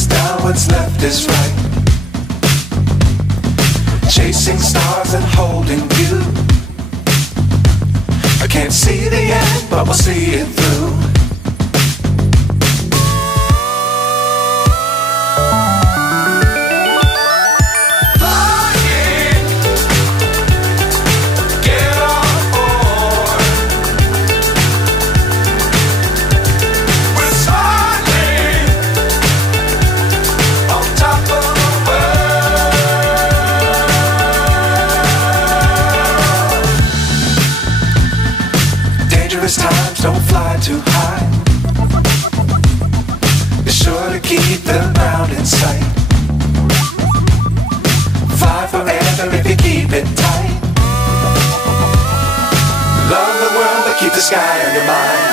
is down, what's left is right. Chasing stars and holding you. I can't see the end, but we'll see it through. Times don't fly too high. Be sure to keep the ground in sight. Fly forever if you keep it tight. Love the world but keep the sky on your mind.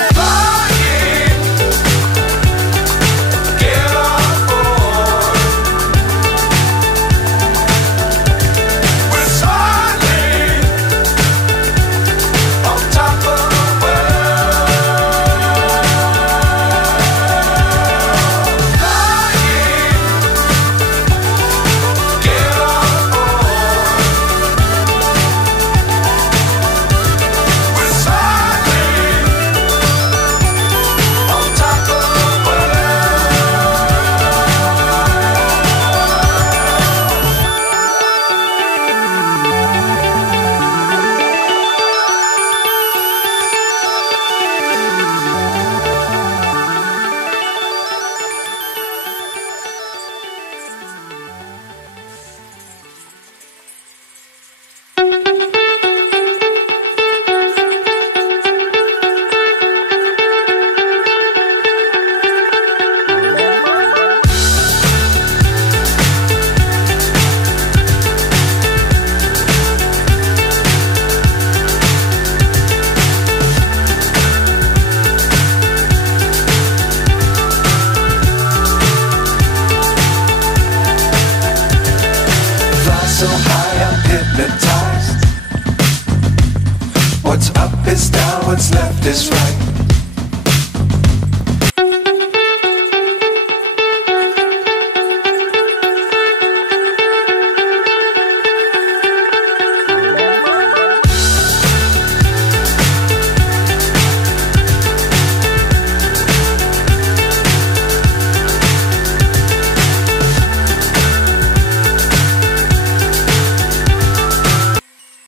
So high I'm hypnotized. What's up is down, what's left is right.